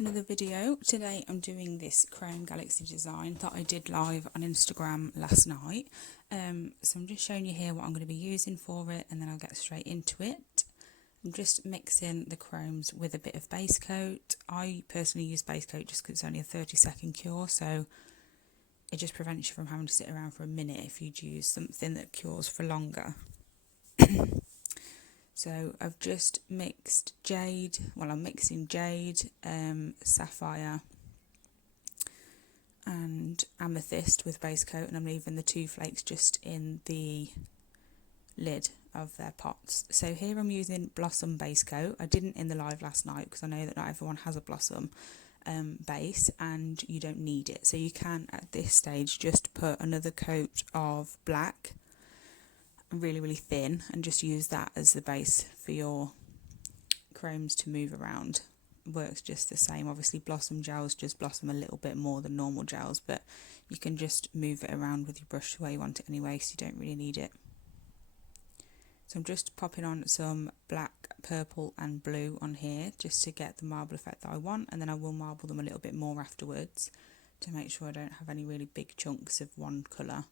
to another video. Today I'm doing this Chrome Galaxy design that I did live on Instagram last night. So I'm just showing you here what I'm going to be using for it, and then I'll get straight into it. I'm just mixing the chromes with a bit of base coat. I personally use base coat just because it's only a 30-second cure, so it just prevents you from having to sit around for a minute if you'd use something that cures for longer. So I've just mixed jade, I'm mixing jade, sapphire and amethyst with base coat, and I'm leaving the 2 flakes just in the lid of their pots. So here I'm using Blossom base coat. I didn't in the live last night because I know that not everyone has a Blossom base and you don't need it. So you can at this stage just put another coat of black, really thin, and just use that as the base for your chromes to move around. Works just the same. Obviously Blossom gels just blossom a little bit more than normal gels, but you can just move it around with your brush the way you want it anyway, so you don't really need it. So I'm just popping on some black, purple and blue on here just to get the marble effect that I want, and then I will marble them a little bit more afterwards to make sure I don't have any really big chunks of one colour.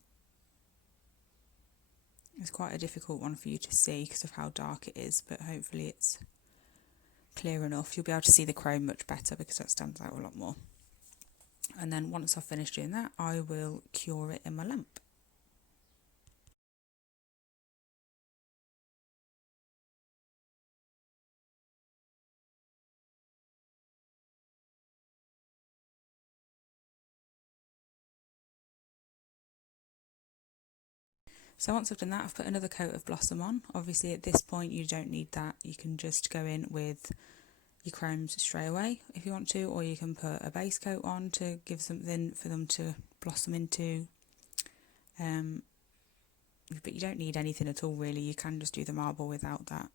It's quite a difficult one for you to see because of how dark it is, but hopefully it's clear enough. You'll be able to see the chrome much better because that stands out a lot more. And then once I've finished doing that, I will cure it in my lamp. So once I've done that, I've put another coat of Blossom on. Obviously at this point you don't need that. You can just go in with your chromes straight away if you want to, or you can put a base coat on to give something for them to blossom into. But you don't need anything at all really. You can just do the marble without that.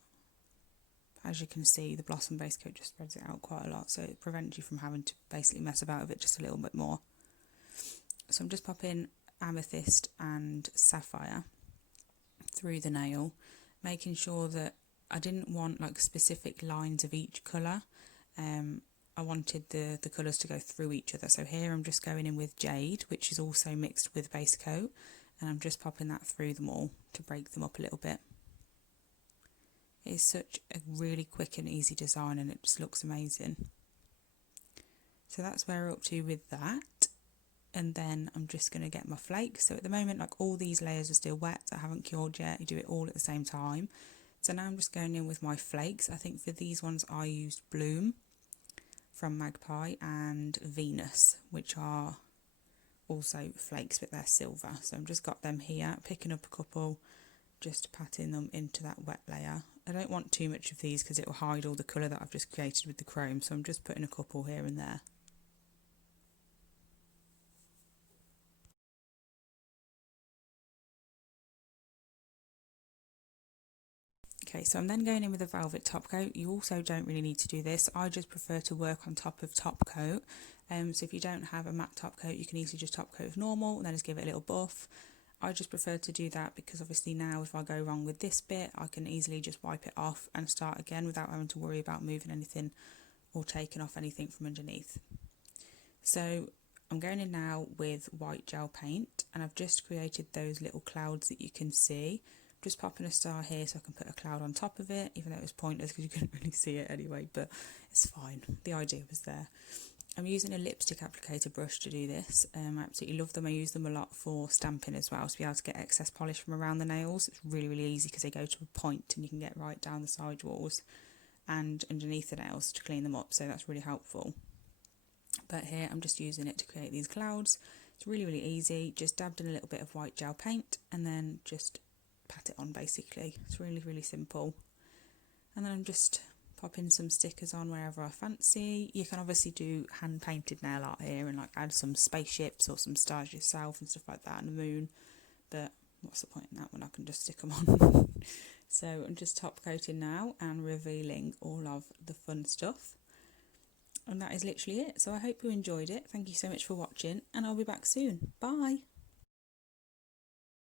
As you can see, the Blossom base coat just spreads it out quite a lot, so it prevents you from having to basically mess about with it just a little bit more. So I'm just popping amethyst and sapphire through the nail, making sure that I didn't want like specific lines of each colour. I wanted the colours to go through each other. So here I'm just going in with jade, which is also mixed with base coat, and I'm just popping that through them all to break them up a little bit. It's such a really quick and easy design, and it just looks amazing. So that's where we're up to with that. And then I'm just going to get my flakes. So at the moment, like, all these layers are still wet. I haven't cured yet. You do it all at the same time. So now I'm just going in with my flakes. I think for these ones I used Bloom from Magpie and Venus, which are also flakes but they're silver. So I've just got them here, picking up a couple, just patting them into that wet layer. I don't want too much of these because it will hide all the colour that I've just created with the chrome. So I'm just putting a couple here and there. Okay, so I'm then going in with a velvet top coat. You also don't really need to do this. I just prefer to work on top of top coat. So if you don't have a matte top coat, you can easily just top coat with normal and then just give it a little buff. I just prefer to do that because obviously now if I go wrong with this bit, I can easily just wipe it off and start again without having to worry about moving anything or taking off anything from underneath. So I'm going in now with white gel paint, and I've just created those little clouds that you can see. Just popping a star here so I can put a cloud on top of it, even though it was pointless because you couldn't really see it anyway, but it's fine. The idea was there. I'm using a lipstick applicator brush to do this. I absolutely love them. I use them a lot for stamping as well, to be able to get excess polish from around the nails. It's really easy because they go to a point and you can get right down the side walls and underneath the nails to clean them up, so that's really helpful. But here I'm just using it to create these clouds. It's really easy. Just dabbed in a little bit of white gel paint and then just pat it on basically. It's really simple. And then I'm just popping some stickers on wherever I fancy. You can obviously do hand painted nail art here and like add some spaceships or some stars yourself and stuff like that, and the moon, but what's the point in that when I can just stick them on. So I'm just top coating now and revealing all of the fun stuff, and that is literally it. So I hope you enjoyed it. Thank you so much for watching, and I'll be back soon. Bye.